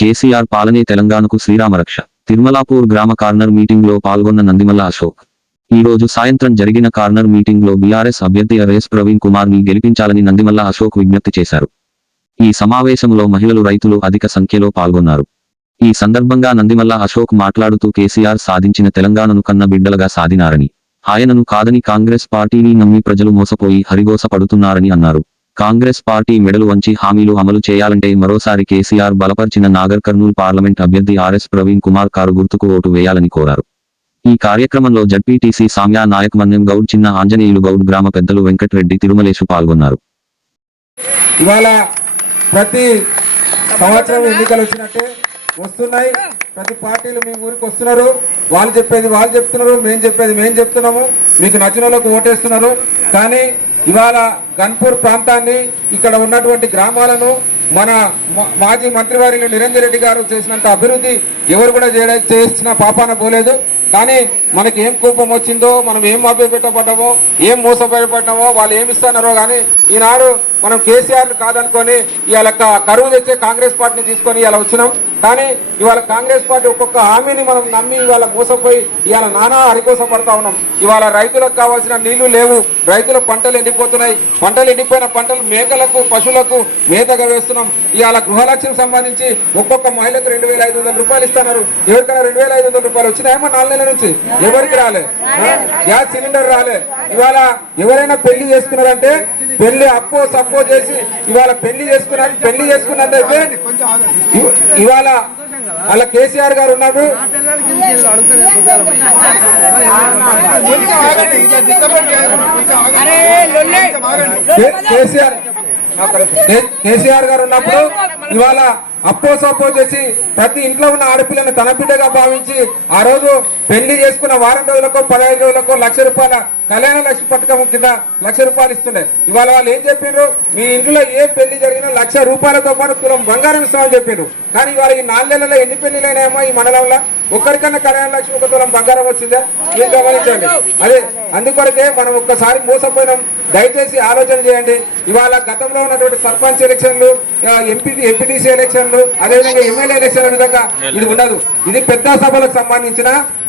కేసీఆర్ పాలనే తెలంగాణకు శ్రీరామరక్ష. తిరుమలాపూర్ గ్రామ corner meeting లో పాల్గొన్న నందిమల్ల అశోక్. ఈ రోజు సాయంత్రం జరిగిన కార్నర్ మీటింగ్ లో బీఆర్ఎస్ అభ్యర్థి ఆర్ఎస్ ప్రవీణ్ కుమార్ ని గెలిపించాలని నందిమల్ల అశోక్ విజ్ఞప్తి చేశారు. ఈ సమావేశంలో మహిళలు, రైతులు అధిక సంఖ్యలో పాల్గొన్నారు. ఈ సందర్భంగా నందిమల్ల అశోక్ మాట్లాడుతూ కేసీఆర్ సాధించిన తెలంగాణను కన్న బిడ్డలుగా సాధినారని, ఆయనను కాదని కాంగ్రెస్ పార్టీని నమ్మి ప్రజలు మోసపోయి హరిగోస పడుతున్నారని అన్నారు. కాంగ్రెస్ పార్టీ మెడలు వంచి హామీలు అమలు చేయాలంటే మరోసారి కేసీఆర్ బలపర్చిన నాగర్ కర్నూల్ పార్లమెంట్ అభ్యర్థి ఆర్ఎస్ ప్రవీణ్ కుమార్ కారు గుర్తుకు ఓటు వేయాలని కోరారు. ఈ కార్యక్రమంలో జడ్పీటీసీ సామ్యా నాయక్, మన్యం గౌడ్, చిన్న ఆంజనేయులు గౌడ్, గ్రామ పెద్దలు వెంకట్రెడ్డి, తిరుమలేశు పాల్గొన్నారు. ఇవాళ ప్రతి సంవత్సరం ఎన్నికలు వచ్చినట్టే వస్తున్నాయి. ప్రతి పార్టీలు మీ ఊరికి వస్తున్నారు. వాళ్ళు చెప్పేది వాళ్ళు చెప్తున్నారు, మేము చెప్పేది మేము చెప్తున్నాము. మీకు నచ్చిన వాళ్ళకు ఓటేస్తున్నారు. కానీ ఇవాళ గన్పూర్ ప్రాంతాన్ని, ఇక్కడ ఉన్నటువంటి గ్రామాలను మన మాజీ మంత్రివారి నిరంజన్ రెడ్డి గారు చేసినంత అభివృద్ధి ఎవరు కూడా చేసిన పాపాన పోలేదు. కానీ మనకి ఏం కోపం వచ్చిందో, మనం ఏం అభ్యపెట్టబడ్డామో, ఏం మోసపోయబడ్డామో, వాళ్ళు ఏమి ఇస్తున్నారో కానీ ఈనాడు మనం కేసీఆర్ని కాదనుకొని ఇవాళ కరువు తెచ్చే కాంగ్రెస్ పార్టీని తీసుకొని ఇవాళ వచ్చినాం. కానీ ఇవాళ కాంగ్రెస్ పార్టీ ఒక్కొక్క హామీని మనం నమ్మి ఇవాళ మోసపోయి ఇవాళ నానా హరికోస పడతా ఉన్నాం. ఇవాళ రైతులకు కావాల్సిన నీళ్లు లేవు, రైతుల పంటలు ఎండిపోతున్నాయి. పంటలు ఎండిపోయిన పంటలు మేకలకు, పశువులకు మేతగా వేస్తున్నాం. ఇవాళ గృహలక్ష్యం సంబంధించి ఒక్కొక్క మహిళకు 2,500 రూపాయలు ఇస్తున్నారు. ఎవరికైనా 2,500 రూపాయలు వచ్చినాయేమో 4 నెలల నుంచి ఎవరికి రాలే. గ్యాస్ సిలిండర్ రాలే. ఇవాళ ఎవరైనా పెళ్లి చేసుకున్నారంటే పెళ్లి అప్పో సప్పో చేసి ఇవాళ పెళ్లి చేసుకున్నట్టయితే ఇవాళ అలా కేసీఆర్ గారు ఉన్నారు. కేసీఆర్ గారు ఉన్నప్పుడు ఇవాళ అప్పో సప్పో చేసి ప్రతి ఇంట్లో ఉన్న ఆడపిల్లని తన బిడ్డగా భావించి ఆ రోజు పెళ్లి చేసుకున్న వారం రోజులకో 15 రోజులకో ₹1,00,000 కళ్యాణ లక్ష్మి పథకం కింద ₹1,00,000 ఇస్తుండే. ఇవాళ వాళ్ళు ఏం చెప్పిండ్రు, మీ ఇంట్లో ఏ పెళ్లి జరిగినా ₹1,00,000తో పాటు తులం బంగారం ఇస్తామని చెప్పిండ్రు. కానీ ఇవాళ ఈ 4 నెలల్లో ఎన్ని పెళ్లిలైనాయేమో ఈ మండలంలో ఒక్కరికన్నా కళ్యాణ లక్ష్మి 1 తులం బంగారం వచ్చిందా? మీరు గమనించండి. అదే అందుకొరకే మనం ఒక్కసారి మోసపోయినాం. దయచేసి ఆలోచన చేయండి. ఇవాళ గతంలో ఉన్నటువంటి సర్పంచ్ ఎలక్షన్లు, ఎంపీటీసీ ఎలక్షన్లు, అదేవిధంగా ఎమ్మెల్యే ఎలక్షన్ల విధంగా ఇది ఉండదు. ఇది పెద్ద సభలకు సంబంధించిన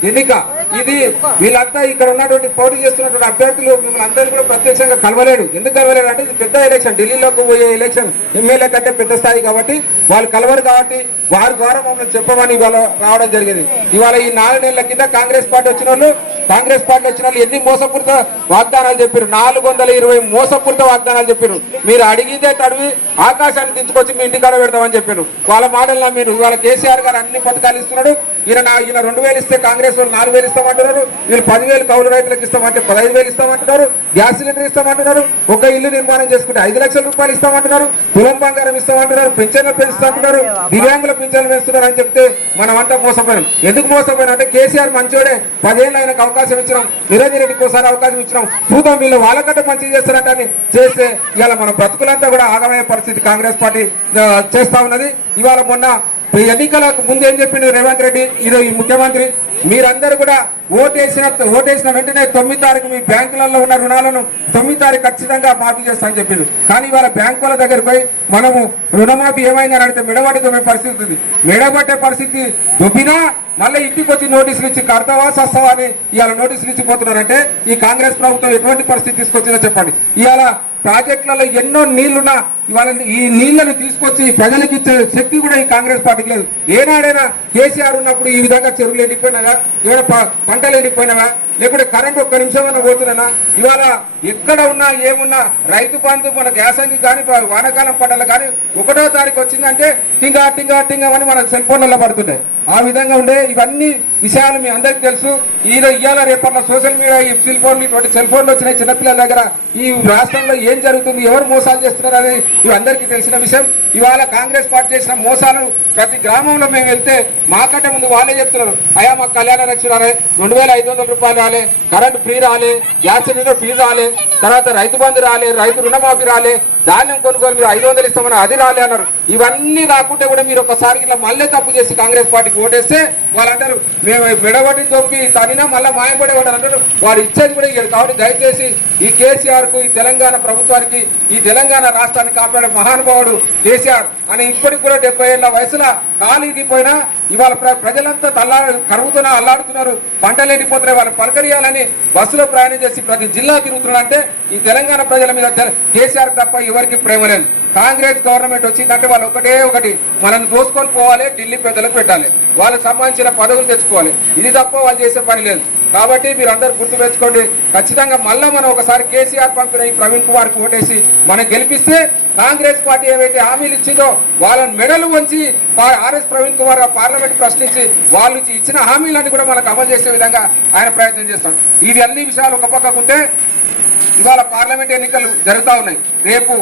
ఎన్నిక. ఇది వీళ్ళంతా ఇక్కడ ఉన్నటువంటి పోటీ చేస్తున్నటువంటి అభ్యర్థులు మిమ్మల్ని అందరినీ కూడా ప్రత్యక్షంగా కలవలేడు. ఎందుకు కలవలేడు అంటే ఇది పెద్ద ఎలక్షన్, ఢిల్లీలోకి పోయే ఎలక్షన్, ఎమ్మెల్యే కంటే పెద్ద స్థాయి కాబట్టి వాళ్ళు కలవరు. కాబట్టి వారి ద్వారా మమ్మల్ని చెప్పమని ఇవాళ రావడం జరిగింది. ఇవాళ ఈ 4 నెలల కింద కాంగ్రెస్ పార్టీ వచ్చిన వాళ్ళు ఎన్ని మోసపూరిత వాగ్దానాలు చెప్పారు. 420 మోసపూరిత వాగ్దానాలు చెప్పారు. మీరు అడిగితే తడివి ఆకాశాన్ని దించుకొచ్చి మీ ఇంటికాడ పెడతామని చెప్పారు. వాళ్ళ మాటల్లో మీరు ఇవాళ కేసీఆర్ గారు అన్ని పథకాలు ఇస్తున్నాడు. ఈయన 2,000 ఇస్తే కాంగ్రెస్ వాళ్ళు 4,000 ఇస్తామంటున్నారు. వీళ్ళు 10,000 కౌలు రైతులకు ఇస్తామంటే 15,000 ఇస్తామంటున్నారు. Gas cylinder ఇస్తామంటున్నారు. ఒక ఇల్లు నిర్మాణం చేసుకుంటే 5 లక్షల రూపాయలు ఇస్తామంటున్నారు. తులం బంగారం ఇస్తామంటున్నారు. పెన్షన్లు పెంచుతామంటున్నారు. దివ్యాంగుల పెన్షన్లు పెంచుతున్నారు అని చెప్తే మనం అంతా మోసపోయాం. ఎందుకు మోసపోయినా అంటే కేసీఆర్ మంచోడే, 10 ఏళ్ళు ఆయనకు అవకాశం ఇచ్చినాం. నిరంజన్ రెడ్డికి ఒకసారి అవకాశం ఇచ్చినాం. చూద్దాం వీళ్ళు వాళ్ళకంటే మంచి చేస్తారంటే చేస్తే ఇవాళ మన బ్రతుకులంతా కూడా ఆగమయ్యే పరిస్థితి కాంగ్రెస్ పార్టీ చేస్తా ఉన్నది. ఇవాళ మొన్న ఎన్నికలకు ముందు ఏం చెప్పిండు రేవంత్ రెడ్డి, ఈ ముఖ్యమంత్రి, మీరందరూ కూడా ఓటేసిన వెంటనే 9వ తారీఖు మీ బ్యాంకులలో ఉన్న రుణాలను 9వ తారీఖు ఖచ్చితంగా మాఫీ చేస్తామని చెప్పిండు. కానీ ఇవాళ బ్యాంకుల దగ్గరికి పోయి మనము రుణమాఫీ ఏమైందని అడిగితే మెడబడి దొబ్బే పరిస్థితి ఉంది. మెడబట్టే పరిస్థితి దొబ్బినా మళ్ళీ ఇంటికి వచ్చి నోటీసులు ఇచ్చి కడతావా సస్తావా అని ఇవాళ నోటీసులు ఇచ్చిపోతున్నారంటే ఈ కాంగ్రెస్ ప్రభుత్వం ఎటువంటి పరిస్థితి తీసుకొచ్చిందో చెప్పండి. ఇవాళ ప్రాజెక్టులలో ఎన్నో నీళ్లున్నా ఇవాళ ఈ నీళ్లను తీసుకొచ్చి ప్రజలకు ఇచ్చే శక్తి కూడా ఈ కాంగ్రెస్ పార్టీకి లేదు. ఏనాడైనా కేసీఆర్ ఉన్నప్పుడు ఈ విధంగా చెరువులు ఎండిపోయినాగా, ఏమైనా పంటలు ఎండిపోయినావా, లేకుంటే కరెంట్ ఒక్క నిమిషమైనా పోతున్నానా? ఇవాళ ఎక్కడ ఉన్నా ఏమున్నా రైతు బంధు మన గ్యాసంగి కానీ వానాకాలం పంటలు కానీ 1వ తారీఖు వచ్చిందంటే టింగా టింగా టింగా అని మన సెల్ ఫోన్లలో పడుతున్నాయి. ఆ విధంగా ఉండే ఇవన్నీ విషయాలు మీ అందరికీ తెలుసు. ఇవాళ రేపట్ల సోషల్ మీడియా, ఈ సెల్ ఫోన్లు వచ్చినాయి చిన్నపిల్లల దగ్గర. ఈ రాష్ట్రంలో ఏం జరుగుతుంది, ఎవరు మోసాలు చేస్తున్నారు అనేది ఇవి అందరికీ తెలిసిన విషయం. ఇవాళ కాంగ్రెస్ పార్టీ చేసిన మోసాలను ప్రతి గ్రామంలో మేము వెళ్తే మాకంటే ముందు వాళ్ళే చెప్తున్నారు, అయ్యా మాకు కళ్యాణ లక్ష్మి రాలే, 2,500 రూపాయలు రాలే, కరెంటు ఫ్రీ రాలే, గ్యాస్ సిలిండర్ ఫ్రీ రాలే, తర్వాత రైతు బంధు రాలే, రైతు రుణమాఫీ రాలే, ధాన్యం కొనుగోలు మీరు 500 ఇస్తామని అది రాలే అన్నారు. ఇవన్నీ రాకుంటే కూడా మీరు ఒకసారి ఇట్లా మళ్ళీ తప్పు చేసి కాంగ్రెస్ పార్టీకి ఓటేస్తే వాళ్ళంటారు మేము మెడబడి తొప్పి తనినా మళ్ళీ మాయపడేవాడు అంటారు. వాడు ఇచ్చేది కూడా ఇవ్వడు. కాబట్టి దయచేసి ఈ కేసీఆర్కు, ఈ తెలంగాణ ప్రభుత్వానికి, ఈ తెలంగాణ రాష్ట్రాన్ని కాపాడే మహానుభావుడు కేసీఆర్ అని ఇప్పటికి కూడా 70 ఏళ్ల వయసులో కాలిగిపోయినా ఇవాళ ప్రజలంతా కరుగుతున్నా అల్లాడుతున్నారు, పంటలు ఎండిపోతున్నాయి, వాళ్ళు పలకరియాలని బస్సులో ప్రయాణం చేసి ప్రతి జిల్లా తిరుగుతున్నారు. అంటే ఈ తెలంగాణ ప్రజల మీద కేసీఆర్ తప్ప ఎవరికి ప్రేమ లేదు. కాంగ్రెస్ గవర్నమెంట్ వచ్చిందంటే వాళ్ళు ఒకటి మనల్ని దోసుకొని పోవాలి, ఢిల్లీ పెద్దలకు పెట్టాలి, వాళ్ళకి సంబంధించిన పదవులు తెచ్చుకోవాలి. ఇది తప్ప వాళ్ళు చేసే పని లేదు. కాబట్టి మీరు అందరూ గుర్తుపెట్టుకోండి, ఖచ్చితంగా మళ్ళీ మనం ఒకసారి కేసీఆర్ పంపిన ఈ ప్రవీణ్ కుమార్కి ఓటేసి మనం గెలిపిస్తే కాంగ్రెస్ పార్టీ ఏవైతే హామీలు ఇచ్చిందో వాళ్ళని మెడలు వంచి ఆర్ఎస్ ప్రవీణ్ కుమార్ పార్లమెంట్ ప్రశ్నించి వాళ్ళు ఇచ్చిన హామీలన్నీ కూడా మనకు అమలు చేసే విధంగా ఆయన ప్రయత్నం చేస్తాడు. ఇది అన్ని విషయాలు ఒక పక్కకుంటే ఇవాళ పార్లమెంట్ ఎన్నికలు జరుగుతూ ఉన్నాయి. రేపు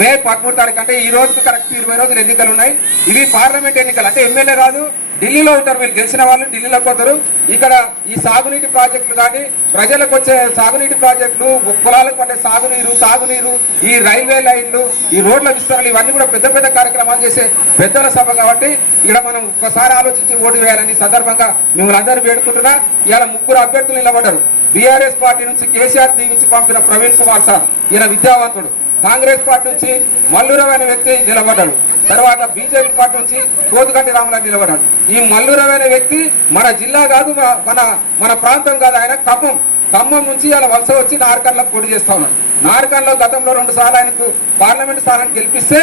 మే 13 తారీఖు అంటే ఈ రోజుకి కరెక్ట్ 20 రోజులు ఎన్నికలు ఉన్నాయి. ఇవి పార్లమెంట్ ఎన్నికలు అంటే ఎమ్మెల్యే కాదు, ఢిల్లీలో ఉంటారు. వీళ్ళు గెలిచిన వాళ్ళు ఢిల్లీలోకి పోతారు. ఇక్కడ ఈ సాగునీటి ప్రాజెక్టులు కానీ ప్రజలకు వచ్చే సాగునీటి ప్రాజెక్టులు, పొలాలకు పడే సాగునీరు, తాగునీరు, ఈ రైల్వే లైన్లు, ఈ రోడ్ల విస్తరణలు ఇవన్నీ కూడా పెద్ద పెద్ద కార్యక్రమాలు చేసే పెద్దల సభ. కాబట్టి ఇక్కడ మనం ఒక్కసారి ఆలోచించి ఓటు వేయాలని సందర్భంగా మిమ్మల్ని అందరూ వేడుకుంటున్నా. ఇవాళ 3 అభ్యర్థులు నిలబడ్డారు. బీఆర్ఎస్ పార్టీ నుంచి కేసీఆర్ దీవించి పంపిన ప్రవీణ్ కుమార్ సార్, ఈయన విద్యావంతుడు. కాంగ్రెస్ పార్టీ నుంచి మల్లురావు అనే వ్యక్తి నిలబడ్డాడు. తర్వాత బీజేపీ పార్టీ నుంచి కోతుగంటి రామరాజు నిలబడ్డాడు. ఈ మల్లురావు అనే వ్యక్తి మన జిల్లా కాదు, మన ప్రాంతం కాదు, ఆయన ఖమ్మం నుంచి అలా వలస వచ్చి నార్కన్లో పోటీ చేస్తా ఉన్నాడు. నార్కన్లో గతంలో 2 సార్లు ఆయనకు పార్లమెంట్ స్థానాన్ని గెలిపిస్తే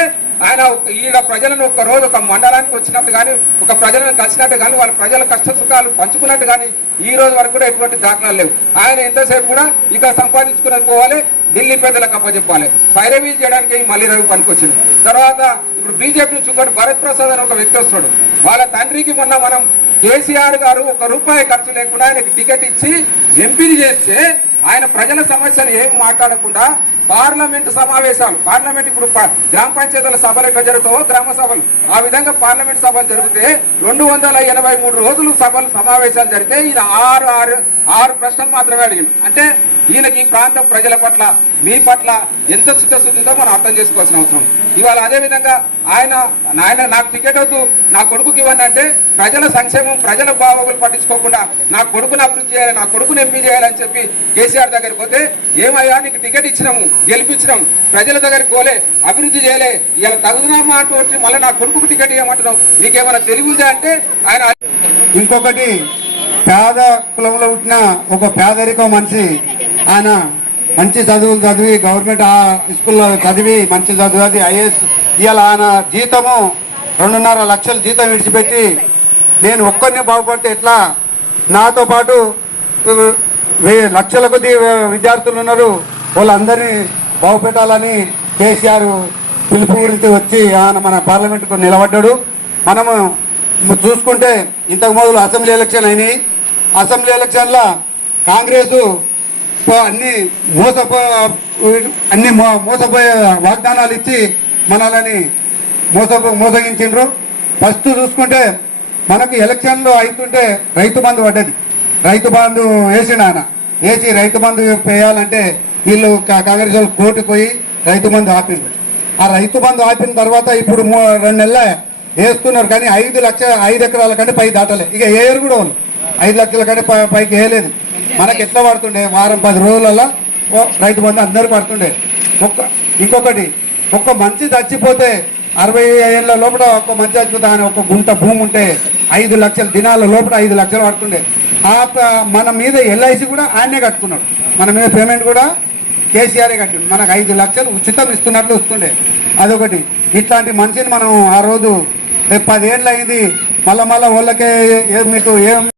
ఆయన ఈడ ప్రజలను ఒక రోజు ఒక మండలానికి వచ్చినట్టు కానీ, ఒక ప్రజలను కలిసినట్టు కానీ, వాళ్ళ ప్రజల కష్ట సుఖాలు పంచుకున్నట్టు కానీ ఈ రోజు వరకు కూడా ఎటువంటి దాఖలాలు లేవు. ఆయన ఎంతసేపు కూడా ఇక సంపాదించుకున్నది పోవాలి, ఢిల్లీ పెద్దలకు అప్పచెప్పాలి. పైరవీ చేయడానికి మళ్ళీ రవి పనికొచ్చింది. తర్వాత ఇప్పుడు బీజేపీ నుంచి ఇంకోటి భరత్ ప్రసాద్ అని ఒక వ్యక్తి వస్తున్నాడు. వాళ్ళ తండ్రికి మొన్న మనం కేసీఆర్ గారు ₹1 ఖర్చు లేకుండా ఆయనకి టికెట్ ఇచ్చి ఎంపీని చేస్తే ఆయన ప్రజల సమస్యలు ఏమి మాట్లాడకుండా పార్లమెంటు సమావేశాలు, పార్లమెంట్ ఇప్పుడు గ్రామ పంచాయతీల సభలు ఎట్లా జరుగుతావో గ్రామ సభలు ఆ విధంగా పార్లమెంట్ సభలు జరిగితే 283 రోజులు సమావేశాలు జరిగితే ఈయన 6 ప్రశ్నలు మాత్రమే అడిగింది. అంటే ఈయనకి ఈ ప్రాంతం ప్రజల పట్ల, మీ పట్ల ఎంత చిత్తశుద్ధితో మనం అర్థం చేసుకోవాల్సిన అవసరం. ఇవాళ అదేవిధంగా ఆయన నాకు టికెట్ వద్దు, నా కొడుకుకి ఇవ్వండి అంటే ప్రజల సంక్షేమం, ప్రజల బాగోగులు పట్టించుకోకుండా నా కొడుకుని అభివృద్ధి చేయాలి, నా కొడుకుని ఎంపీ చేయాలని చెప్పి కేసీఆర్ దగ్గరికి పోతే, ఏమయ్యా నీకు టికెట్ ఇచ్చినాము, గెలిపించినాం, ప్రజల దగ్గరికి పోలే, అభివృద్ధి చేయలే, ఇలా తగుదునామా అంటూ మళ్ళీ నా కొడుకు టికెట్ ఇవ్వమంటున్నావు, నీకేమైనా తెలివి ఉందా అంటే ఆయన. ఇంకొకటి, పేద కులంలో పుట్టిన ఒక పేదరికం మనిషి, ఆయన మంచి చదువులు చదివి గవర్నమెంట్ స్కూల్లో చదివి మంచి చదివి ఐఏఎస్, ఇవాళ ఆయన జీతము 2.5 లక్షల జీతం విడిచిపెట్టి నేను ఒక్కరిని బాగుపడితే ఎట్లా, నాతో పాటు లక్షల కొద్ది విద్యార్థులు ఉన్నారు, వాళ్ళందరినీ బాగుపెట్టాలని కేసీఆర్ పిలుపు గురించి వచ్చి ఆయన మన పార్లమెంటుకు నిలబడ్డాడు. మనము చూసుకుంటే ఇంతకు మొదలు అసెంబ్లీ ఎలక్షన్ అయినాయి. అసెంబ్లీ ఎలక్షన్లో కాంగ్రెసు అన్ని మోసపోయే వాగ్దానాలు ఇచ్చి మనల్ని మోసగించిండ్రు. ఫస్ట్ చూసుకుంటే మనకు ఎలక్షన్లో అవుతుంటే రైతు బంధు పడ్డది. రైతు బంధు వేసిండు ఆయన, వేసి రైతు బంధు వేయాలంటే వీళ్ళు కాంగ్రెస్ వాళ్ళు కోర్టుకు పోయి రైతు బంధు ఆపిండ్రు. ఆ రైతు బంధు ఆపిన తర్వాత ఇప్పుడు 2 నెలల వేస్తున్నారు, కానీ 5 ఎకరాల కంటే పై దాటలే. ఇక ఏరు కూడా వాళ్ళు 5 లక్షల కంటే పైకి వేయలేదు. మనకి ఎట్లా పడుతుండే, వారం 10 రోజులలో రైతు బంధు అందరికి పడుతుండే. ఇంకొకటి, ఒక్క మనిషి చచ్చిపోతే 60 ఏళ్ళ లోపల ఒక్క మనిషి చచ్చిపోతే ఆయన ఒక గుంట భూమి ఉంటే 5 లక్షల దినాల లోపల 5 లక్షలు పడుతుండే. మన మీద LIC కూడా ఆయనే కట్టుకున్నాడు, మన మీద పేమెంట్ కూడా కేసీఆరే కట్టిండు. మనకు 5 లక్షలు ఉచితం ఇస్తున్నట్లు వస్తుండే. అదొకటి. ఇట్లాంటి మనిషిని మనం ఆ రోజు 10 ఏళ్ళు అయింది, మళ్ళా వాళ్ళకే మీకు ఏం